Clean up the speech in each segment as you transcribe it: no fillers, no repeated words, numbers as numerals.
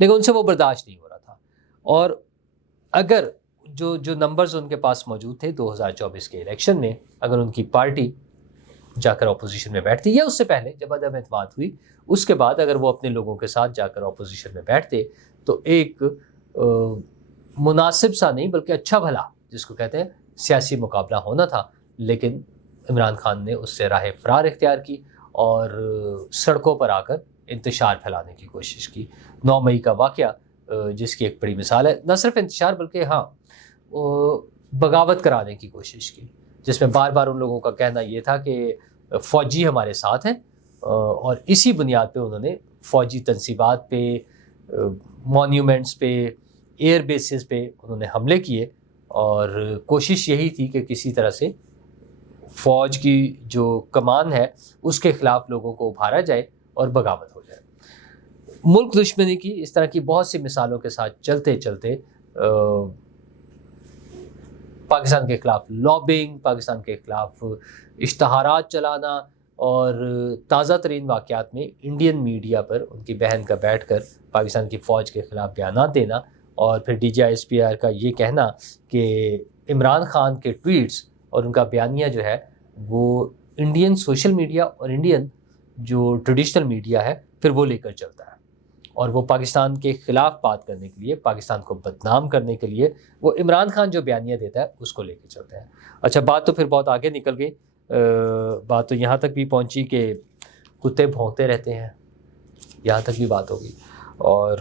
لیکن ان سے وہ برداشت نہیں ہو رہا تھا. اور اگر جو نمبرز ان کے پاس موجود تھے 2024 کے الیکشن میں، اگر ان کی پارٹی جا کر اپوزیشن میں بیٹھتی، یا اس سے پہلے جب عدم اعتماد ہوئی اس کے بعد اگر وہ اپنے لوگوں کے ساتھ جا کر اپوزیشن میں بیٹھتے، تو ایک مناسب سا نہیں بلکہ اچھا بھلا جس کو کہتے ہیں سیاسی مقابلہ ہونا تھا. لیکن عمران خان نے اس سے راہ فرار اختیار کی اور سڑکوں پر آ کر انتشار پھیلانے کی کوشش کی. 9 مئی کا واقعہ جس کی ایک بڑی مثال ہے، نہ صرف انتشار بلکہ بغاوت کرانے کی کوشش کی، جس میں بار بار ان لوگوں کا کہنا یہ تھا کہ فوجی ہمارے ساتھ ہیں، اور اسی بنیاد پہ انہوں نے فوجی تنصیبات پہ، مونیومنٹس پہ، ایئر بیسز پہ انہوں نے حملے کیے، اور کوشش یہی تھی کہ کسی طرح سے فوج کی جو کمان ہے اس کے خلاف لوگوں کو ابھارا جائے اور بغاوت ہو جائے. ملک دشمنی کی اس طرح کی بہت سی مثالوں کے ساتھ چلتے چلتے پاکستان کے خلاف لابنگ، پاکستان کے خلاف اشتہارات چلانا، اور تازہ ترین واقعات میں انڈین میڈیا پر ان کی بہن کا بیٹھ کر پاکستان کی فوج کے خلاف بیانات دینا، اور پھر DGISPR کا یہ کہنا کہ عمران خان کے ٹویٹس اور ان کا بیانیہ جو ہے وہ انڈین سوشل میڈیا اور انڈین جو ٹریڈیشنل میڈیا ہے پھر وہ لے کر چلتا ہے، اور وہ پاکستان کے خلاف بات کرنے کے لیے، پاکستان کو بدنام کرنے کے لیے وہ عمران خان جو بیانیہ دیتا ہے اس کو لے کے چلتے ہیں. اچھا، بات تو پھر بہت آگے نکل گئی. بات تو یہاں تک بھی پہنچی کہ کتے بھونکتے رہتے ہیں، یہاں تک بھی بات ہوگی. اور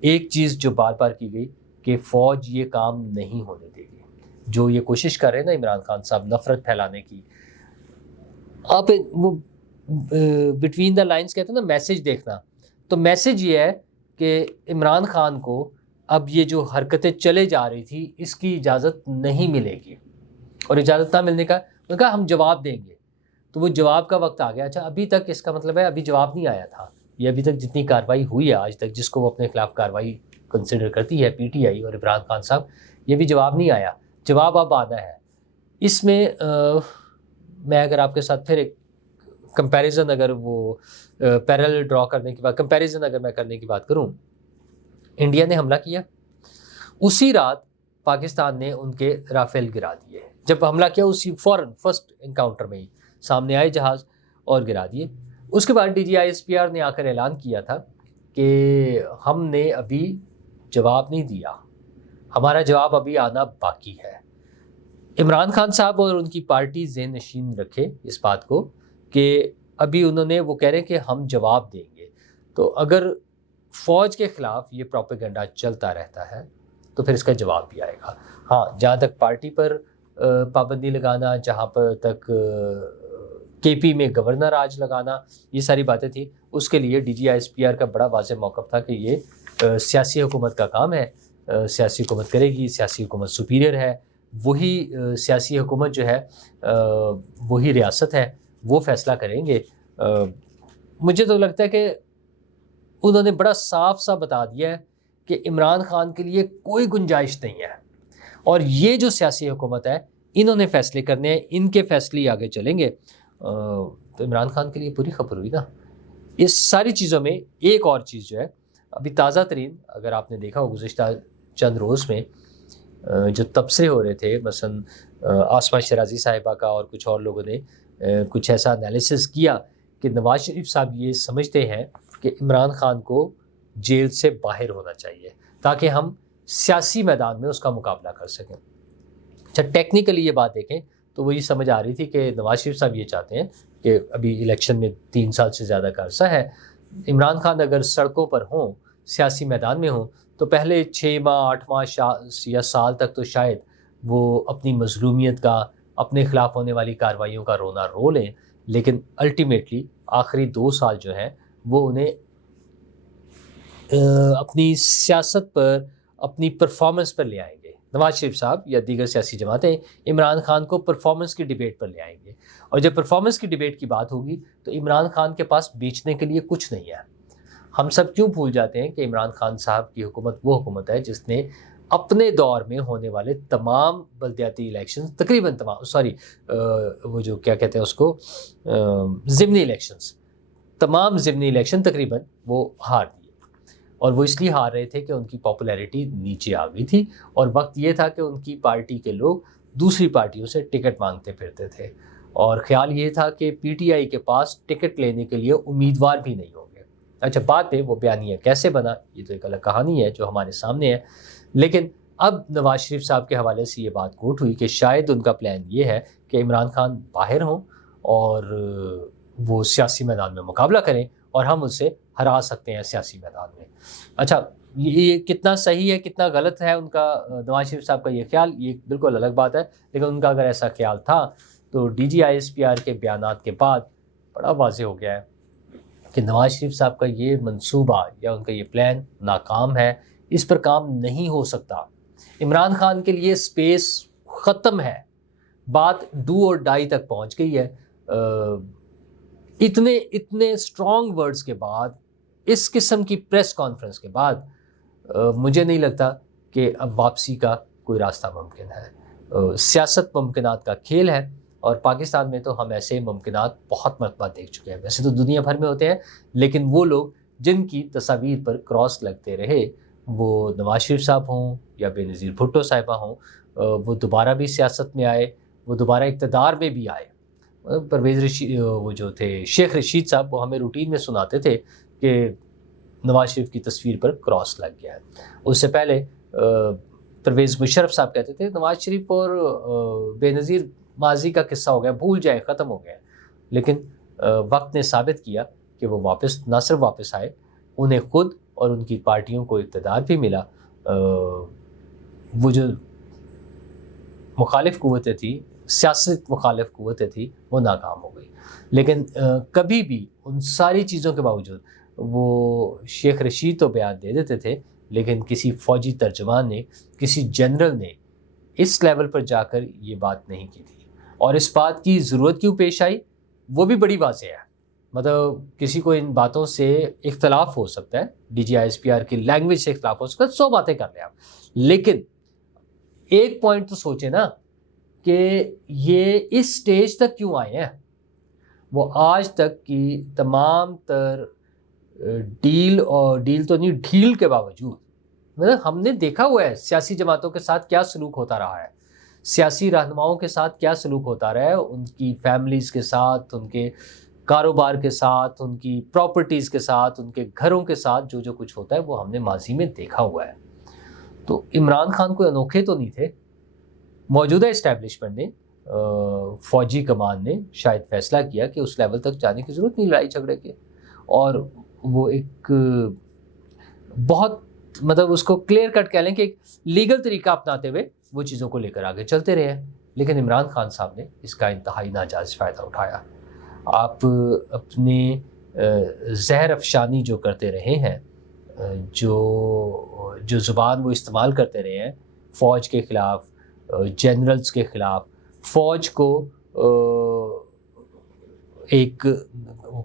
ایک چیز جو بار بار کی گئی کہ فوج یہ کام نہیں ہونے دے گی. جو یہ کوشش کر رہے ہیں نا عمران خان صاحب نفرت پھیلانے کی، آپ وہ بٹوین دا لائنز کہتے ہیں نا، میسج دیکھنا، تو میسج یہ ہے کہ عمران خان کو اب یہ جو حرکتیں چلے جا رہی تھی اس کی اجازت نہیں ملے گی، اور اجازت نہ ملنے کا انہوں نے کہا ہم جواب دیں گے. تو وہ جواب کا وقت آ گیا. اچھا، ابھی تک اس کا مطلب ہے ابھی جواب نہیں آیا تھا. یہ ابھی تک جتنی کارروائی ہوئی ہے آج تک، جس کو وہ اپنے خلاف کارروائی کنسیڈر کرتی ہے PTI اور عمران خان صاحب، یہ بھی جواب نہیں آیا. جواب اب آنا ہے. اس میں میں اگر آپ کے ساتھ پھر ایک کمپیریزن، اگر وہ پیرل ڈرا کرنے کی بات، کمپیریزن اگر میں کرنے کی بات کروں، انڈیا نے حملہ کیا، اسی رات پاکستان نے ان کے رافیل گرا دیے. جب حملہ کیا اسی فوراً فرسٹ انکاؤنٹر میں ہی سامنے آئے جہاز اور گرا دیے. اس کے بعد DGISPR نے آ کر اعلان کیا تھا کہ ہم نے ابھی جواب نہیں دیا، ہمارا جواب ابھی آنا باقی ہے. عمران خان صاحب اور ان کی پارٹی ذہن نشین رکھے اس بات کو کہ ابھی انہوں نے، وہ کہہ رہے ہیں کہ ہم جواب دیں گے. تو اگر فوج کے خلاف یہ پروپیگنڈا چلتا رہتا ہے تو پھر اس کا جواب بھی آئے گا. ہاں، جہاں تک پارٹی پر پابندی لگانا، جہاں پر تک KP میں گورنر راج لگانا، یہ ساری باتیں تھیں، اس کے لیے DGISPR کا بڑا واضح موقف تھا کہ یہ سیاسی حکومت کا کام ہے. سیاسی حکومت کرے گی، سیاسی حکومت سپیریئر ہے، وہی سیاسی حکومت جو ہے وہی ریاست ہے، وہ فیصلہ کریں گے. مجھے تو لگتا ہے کہ انہوں نے بڑا صاف سا بتا دیا ہے کہ عمران خان کے لیے کوئی گنجائش نہیں ہے، اور یہ جو سیاسی حکومت ہے انہوں نے فیصلے کرنے ہیں، ان کے فیصلے آگے چلیں گے. تو عمران خان کے لیے پوری خبر ہوئی نا. اس ساری چیزوں میں ایک اور چیز جو ہے ابھی تازہ ترین، اگر آپ نے دیکھا ہو گزشتہ چند روز میں جو تبصرے ہو رہے تھے، مثلا آسمہ شیرازی صاحبہ کا اور کچھ اور لوگوں نے کچھ ایسا انالیسس کیا کہ نواز شریف صاحب یہ سمجھتے ہیں کہ عمران خان کو جیل سے باہر ہونا چاہیے تاکہ ہم سیاسی میدان میں اس کا مقابلہ کر سکیں. اچھا، ٹیکنیکلی یہ بات دیکھیں تو وہ یہ سمجھ آ رہی تھی کہ نواز شریف صاحب یہ چاہتے ہیں کہ ابھی الیکشن میں 3 سال سے زیادہ کا عرصہ ہے، عمران خان اگر سڑکوں پر ہوں، سیاسی میدان میں ہوں، تو پہلے 6 ماہ 8 ماہ یا سال تک تو شاید وہ اپنی مظلومیت کا، اپنے خلاف ہونے والی کارروائیوں کا رونا رو لیں، لیکن الٹیمیٹلی آخری 2 سال جو ہیں وہ انہیں اپنی سیاست پر، اپنی پرفارمنس پر لے آئیں گے. نواز شریف صاحب یا دیگر سیاسی جماعتیں عمران خان کو پرفارمنس کی ڈیبیٹ پر لے آئیں گے، اور جب پرفارمنس کی ڈیبیٹ کی بات ہوگی تو عمران خان کے پاس بیچنے کے لیے کچھ نہیں ہے. ہم سب کیوں بھول جاتے ہیں کہ عمران خان صاحب کی حکومت وہ حکومت ہے جس نے اپنے دور میں ہونے والے تمام بلدیاتی الیکشن، تقریباً تمام، وہ جو کیا کہتے ہیں اس کو، ضمنی الیکشنز، تمام ضمنی الیکشن تقریباً وہ ہار دیے. اور وہ اس لیے ہار رہے تھے کہ ان کی پاپولیرٹی نیچے آ گئی تھی، اور وقت یہ تھا کہ ان کی پارٹی کے لوگ دوسری پارٹیوں سے ٹکٹ مانگتے پھرتے تھے، اور خیال یہ تھا کہ پی ٹی آئی کے پاس ٹکٹ لینے کے لیے امیدوار بھی نہیں ہوں گے۔ اچھا، بعد میں وہ بیانیہ کیسے بنا یہ تو ایک الگ کہانی ہے جو ہمارے سامنے ہے، لیکن اب نواز شریف صاحب کے حوالے سے یہ بات کوٹ ہوئی کہ شاید ان کا پلان یہ ہے کہ عمران خان باہر ہوں اور وہ سیاسی میدان میں مقابلہ کریں اور ہم اسے ہرا سکتے ہیں سیاسی میدان میں۔ اچھا، یہ کتنا صحیح ہے کتنا غلط ہے ان کا نواز شریف صاحب کا یہ خیال، یہ بالکل الگ بات ہے، لیکن ان کا اگر ایسا خیال تھا تو D G I S P R کے بیانات کے بعد بڑا واضح ہو گیا ہے کہ نواز شریف صاحب کا یہ منصوبہ یا ان کا یہ پلان ناکام ہے، اس پر کام نہیں ہو سکتا۔ عمران خان کے لیے سپیس ختم ہے، بات ڈو اور ڈائی تک پہنچ گئی ہے۔ اتنے اسٹرانگ ورڈز کے بعد، اس قسم کی پریس کانفرنس کے بعد مجھے نہیں لگتا کہ اب واپسی کا کوئی راستہ ممکن ہے۔ سیاست ممکنات کا کھیل ہے، اور پاکستان میں تو ہم ایسے ممکنات بہت مرتبہ دیکھ چکے ہیں، ویسے تو دنیا بھر میں ہوتے ہیں، لیکن وہ لوگ جن کی تصاویر پر کراس لگتے رہے، وہ نواز شریف صاحب ہوں یا بے نظیر بھٹو صاحبہ ہوں، وہ دوبارہ بھی سیاست میں آئے، وہ دوبارہ اقتدار میں بھی آئے۔ پرویز رشید، وہ جو تھے شیخ رشید صاحب، وہ ہمیں روٹین میں سناتے تھے کہ نواز شریف کی تصویر پر کراس لگ گیا ہے۔ اس سے پہلے پرویز مشرف صاحب کہتے تھے نواز شریف اور بے نظیر ماضی کا قصہ ہو گیا، بھول جائے، ختم ہو گیا، لیکن وقت نے ثابت کیا کہ وہ واپس نہ صرف واپس آئے، انہیں خود اور ان کی پارٹیوں کو اقتدار بھی ملا۔ وہ جو مخالف قوتیں تھیں، سیاست مخالف قوتیں تھیں، وہ ناکام ہو گئی، لیکن کبھی بھی ان ساری چیزوں کے باوجود وہ شیخ رشید تو بیان دے دیتے تھے، لیکن کسی فوجی ترجمان نے، کسی جنرل نے اس لیول پر جا کر یہ بات نہیں کی تھی، اور اس بات کی ضرورت کیوں پیش آئی وہ بھی بڑی واضح ہے۔ مطلب کسی کو ان باتوں سے اختلاف ہو سکتا ہے، D G I S P R کی لینگویج سے اختلاف ہو سکتا ہے، 100 باتیں کر لیں آپ، لیکن ایک پوائنٹ تو سوچیں نا کہ یہ اس سٹیج تک کیوں آئے ہیں۔ وہ آج تک کی تمام تر ڈیل تو نہیں، ڈھیل کے باوجود، مطلب ہم نے دیکھا ہوا ہے سیاسی جماعتوں کے ساتھ کیا سلوک ہوتا رہا ہے، سیاسی رہنماؤں کے ساتھ کیا سلوک ہوتا رہا ہے، ان کی فیملیز کے ساتھ، ان کے کاروبار کے ساتھ، ان کی پراپرٹیز کے ساتھ، ان کے گھروں کے ساتھ جو کچھ ہوتا ہے وہ ہم نے ماضی میں دیکھا ہوا ہے۔ تو عمران خان کوئی انوکھے تو نہیں تھے، موجودہ اسٹیبلشمنٹ نے، فوجی کمان نے شاید فیصلہ کیا کہ اس لیول تک جانے کی ضرورت نہیں لڑائی جھگڑے کے، اور وہ ایک بہت مطلب اس کو کلیئر کٹ کہہ لیں کہ ایک لیگل طریقہ اپناتے ہوئے وہ چیزوں کو لے کر آگے چلتے رہے ہیں، لیکن عمران خان صاحب نے اس کا انتہائی ناجائز فائدہ اٹھایا۔ آپ اپنے زہر افشانی جو کرتے رہے ہیں، جو زبان وہ استعمال کرتے رہے ہیں فوج کے خلاف، جنرلز کے خلاف، فوج کو ایک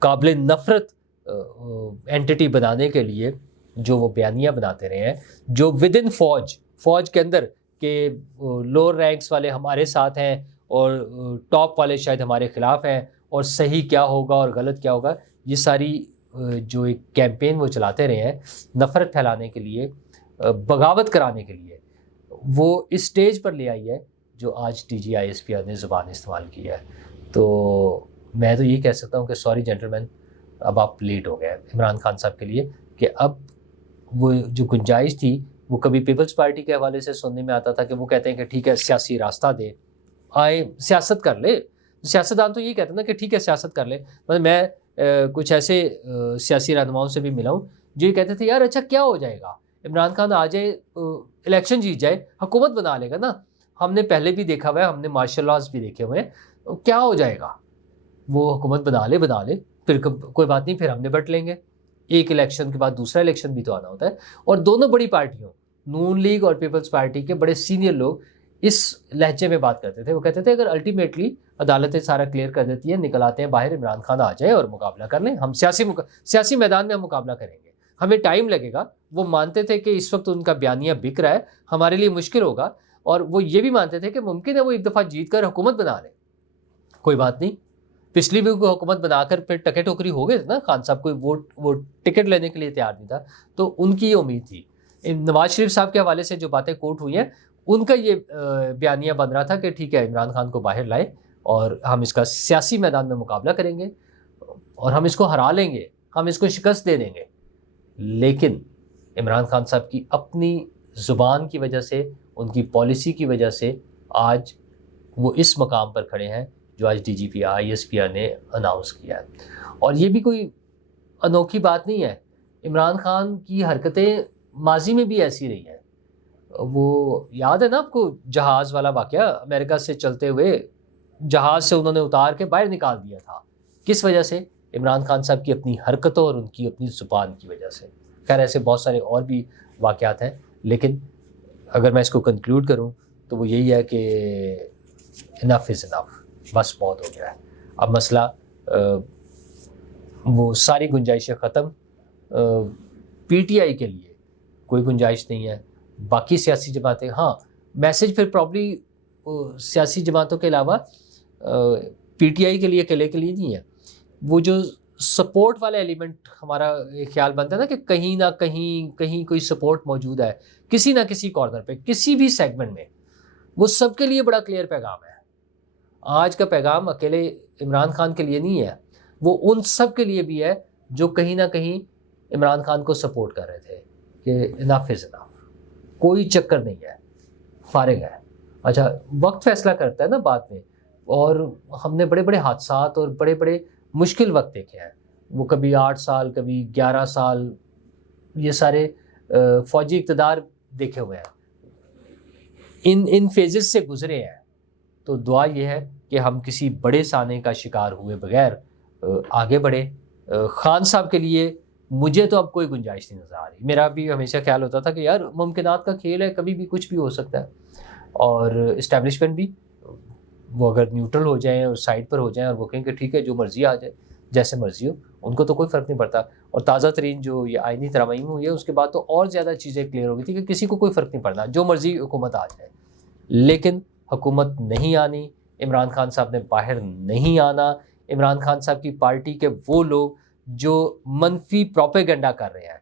قابل نفرت اینٹیٹی بنانے کے لیے جو وہ بیانیہ بناتے رہے ہیں، جو ود ان فوج کے اندر کہ لوور رینکس والے ہمارے ساتھ ہیں اور ٹاپ والے شاید ہمارے خلاف ہیں، اور صحیح کیا ہوگا اور غلط کیا ہوگا، یہ ساری جو ایک کیمپین وہ چلاتے رہے ہیں نفرت پھیلانے کے لیے، بغاوت کرانے کے لیے، وہ اس سٹیج پر لے آئی ہے جو آج D G I S P R نے زبان استعمال کی ہے۔ تو میں تو یہ کہہ سکتا ہوں کہ سوری جنٹلمین، اب آپ لیٹ ہو گئے عمران خان صاحب کے لیے، کہ اب وہ جو گنجائش تھی، وہ کبھی پیپلز پارٹی کے حوالے سے سننے میں آتا تھا کہ وہ کہتے ہیں کہ ٹھیک ہے سیاسی راستہ دے، آئے سیاست کر لے، سیاستدان تو یہ کہتے ہیں نا کہ ٹھیک ہے سیاست کر لے۔ مطلب میں کچھ ایسے سیاسی رہنماؤں سے بھی ملا ہوں جو یہ کہتے تھے یار اچھا کیا ہو جائے گا، عمران خان آ جائے، الیکشن جیت جائے، حکومت بنا لے گا نا، ہم نے پہلے بھی دیکھا ہوا ہے، ہم نے مارشل لاز بھی دیکھے ہوئے ہیں، کیا ہو جائے گا، وہ حکومت بنا لے پھر کوئی بات نہیں، پھر ہم نبٹ لیں گے، ایک الیکشن کے بعد دوسرا الیکشن بھی تو آنا ہوتا ہے۔ اور دونوں بڑی پارٹیوں، نون لیگ اور پیپلز پارٹی کے بڑے سینئر لوگ اس لہجے میں بات کرتے تھے، وہ کہتے تھے اگر الٹیمیٹلی عدالتیں سارا کلیئر کر دیتی ہیں، نکل آتے ہیں باہر، عمران خان آ جائے اور مقابلہ کر لیں، ہم سیاسی میدان میں ہم مقابلہ کریں گے، ہمیں ٹائم لگے گا۔ وہ مانتے تھے کہ اس وقت ان کا بیانیہ بک رہا ہے، ہمارے لیے مشکل ہوگا، اور وہ یہ بھی مانتے تھے کہ ممکن ہے وہ ایک دفعہ جیت کر حکومت بنا لیں، کوئی بات نہیں، پچھلی بھی کوئی حکومت بنا کر پھر ٹکے ٹوکری ہو گئے تھے نا خان صاحب، کوئی وہ ٹکٹ لینے کے لیے تیار نہیں تھا. تو ان کی یہ امید تھی. نواز شریف صاحب کے حوالے سے جو باتیں کوٹ ہوئی ہیں ان کا یہ بیانیہ بن رہا تھا کہ ٹھیک ہے عمران خان کو باہر لائیں اور ہم اس کا سیاسی میدان میں مقابلہ کریں گے اور ہم اس کو ہرا لیں گے، ہم اس کو شکست دے دیں گے. لیکن عمران خان صاحب کی اپنی زبان کی وجہ سے، ان کی پالیسی کی وجہ سے آج وہ اس مقام پر کھڑے ہیں جو آج ڈی جی پی ISPR نے اناؤنس کیا ہے. اور یہ بھی کوئی انوکھی بات نہیں ہے. عمران خان کی حرکتیں ماضی میں بھی ایسی رہی ہیں. وہ یاد ہے نا آپ کو جہاز والا واقعہ، امریکہ سے چلتے ہوئے جہاز سے انہوں نے اتار کے باہر نکال دیا تھا. کس وجہ سے؟ عمران خان صاحب کی اپنی حرکتوں اور ان کی اپنی زبان کی وجہ سے. خیر ایسے بہت سارے اور بھی واقعات ہیں، لیکن اگر میں اس کو کنکلوڈ کروں تو وہ یہی ہے کہ انف از انف، بس بہت ہو گیا ہے. اب مسئلہ وہ ساری گنجائشیں ختم. PTI کے لیے کوئی گنجائش نہیں ہے. باقی سیاسی جماعتیں، ہاں میسج پھر پرابلی سیاسی جماعتوں کے علاوہ PTI کے لیے اکیلے کے لیے نہیں ہے. وہ جو سپورٹ والا ایلیمنٹ ہمارا ایک خیال بنتا ہے نا کہ کہیں نہ کہیں کوئی سپورٹ موجود ہے کسی نہ کسی کارنر پہ کسی بھی سیگمنٹ میں، وہ سب کے لیے بڑا کلیئر پیغام ہے. آج کا پیغام اکیلے عمران خان کے لیے نہیں ہے، وہ ان سب کے لیے بھی ہے جو کہیں نہ کہیں عمران خان کو سپورٹ کر رہے تھے کہ انف از انف، کوئی چکر نہیں ہے، فارغ ہے. اچھا وقت فیصلہ کرتا ہے نا بات میں، اور ہم نے بڑے بڑے حادثات اور بڑے بڑے مشکل وقت دیکھے ہیں. وہ کبھی 8 سال، کبھی 11 سال، یہ سارے فوجی اقتدار دیکھے ہوئے ہیں، ان فیزز سے گزرے ہیں. تو دعا یہ ہے کہ ہم کسی بڑے سانے کا شکار ہوئے بغیر آگے بڑھے. خان صاحب کے لیے مجھے تو اب کوئی گنجائش نہیں نظر آ رہی. میرا بھی ہمیشہ خیال ہوتا تھا کہ یار ممکنات کا کھیل ہے، کبھی بھی کچھ بھی ہو سکتا ہے. اور اسٹیبلشمنٹ بھی وہ اگر نیوٹرل ہو جائیں اور سائڈ پر ہو جائیں اور وہ کہیں کہ ٹھیک ہے جو مرضی آ جائے، جیسے مرضی ہو، ان کو تو کوئی فرق نہیں پڑتا. اور تازہ ترین جو یہ آئینی ترامیم ہوئی ہے اس کے بعد تو اور زیادہ چیزیں کلیئر ہو گئی تھی کہ کسی کو کوئی فرق نہیں پڑنا، جو مرضی حکومت آ جائے. لیکن حکومت نہیں آنی، عمران خان صاحب نے باہر نہیں آنا. عمران خان صاحب کی پارٹی کے وہ لوگ جو منفی پروپیگنڈا کر رہے ہیں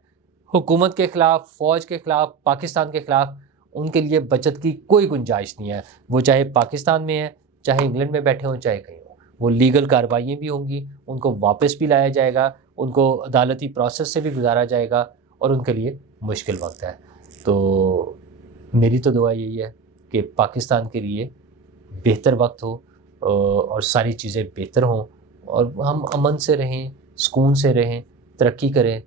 حکومت کے خلاف، فوج کے خلاف، پاکستان کے خلاف، ان کے لیے بچت کی کوئی گنجائش نہیں ہے. وہ چاہے پاکستان میں ہیں، چاہے انگلینڈ میں بیٹھے ہوں، چاہے کہیں ہوں. وہ لیگل کارروائیاں بھی ہوں گی، ان کو واپس بھی لایا جائے گا، ان کو عدالتی پروسیس سے بھی گزارا جائے گا، اور ان کے لیے مشکل وقت ہے. تو میری تو دعا یہی ہے کہ پاکستان کے لیے بہتر وقت ہو اور ساری چیزیں بہتر ہوں اور ہم امن سے رہیں، سکون سے رہیں، ترقی کریں.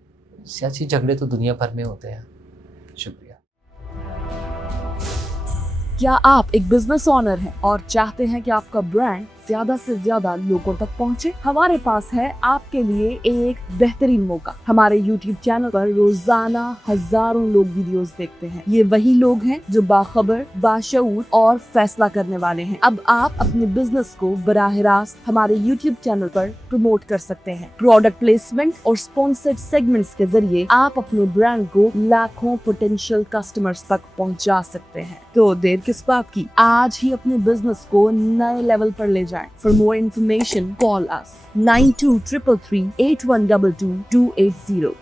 سیاسی جھگڑے تو دنیا بھر میں ہوتے ہیں. شکریہ. کیا آپ ایک بزنس اونر ہیں اور چاہتے ہیں کہ آپ کا برانڈ زیادہ سے زیادہ لوگوں تک پہنچے؟ ہمارے پاس ہے آپ کے لیے ایک بہترین موقع. ہمارے YouTube چینل پر روزانہ ہزاروں لوگ ویڈیوز دیکھتے ہیں. یہ وہی لوگ ہیں جو باخبر، باشعور اور فیصلہ کرنے والے ہیں. اب آپ اپنے بزنس کو براہ راست ہمارے YouTube چینل پر پروموٹ کر سکتے ہیں. پروڈکٹ پلیسمنٹ اور اسپانسرڈ سیگمنٹس کے ذریعے آپ اپنے برانڈ کو لاکھوں پوٹینشیل کسٹمرز تک پہنچا سکتے ہیں. تو دیر کس بات کی، آج ہی اپنے بزنس کو نئے لیول پر لے جائیں. For more information, call us 923338122280.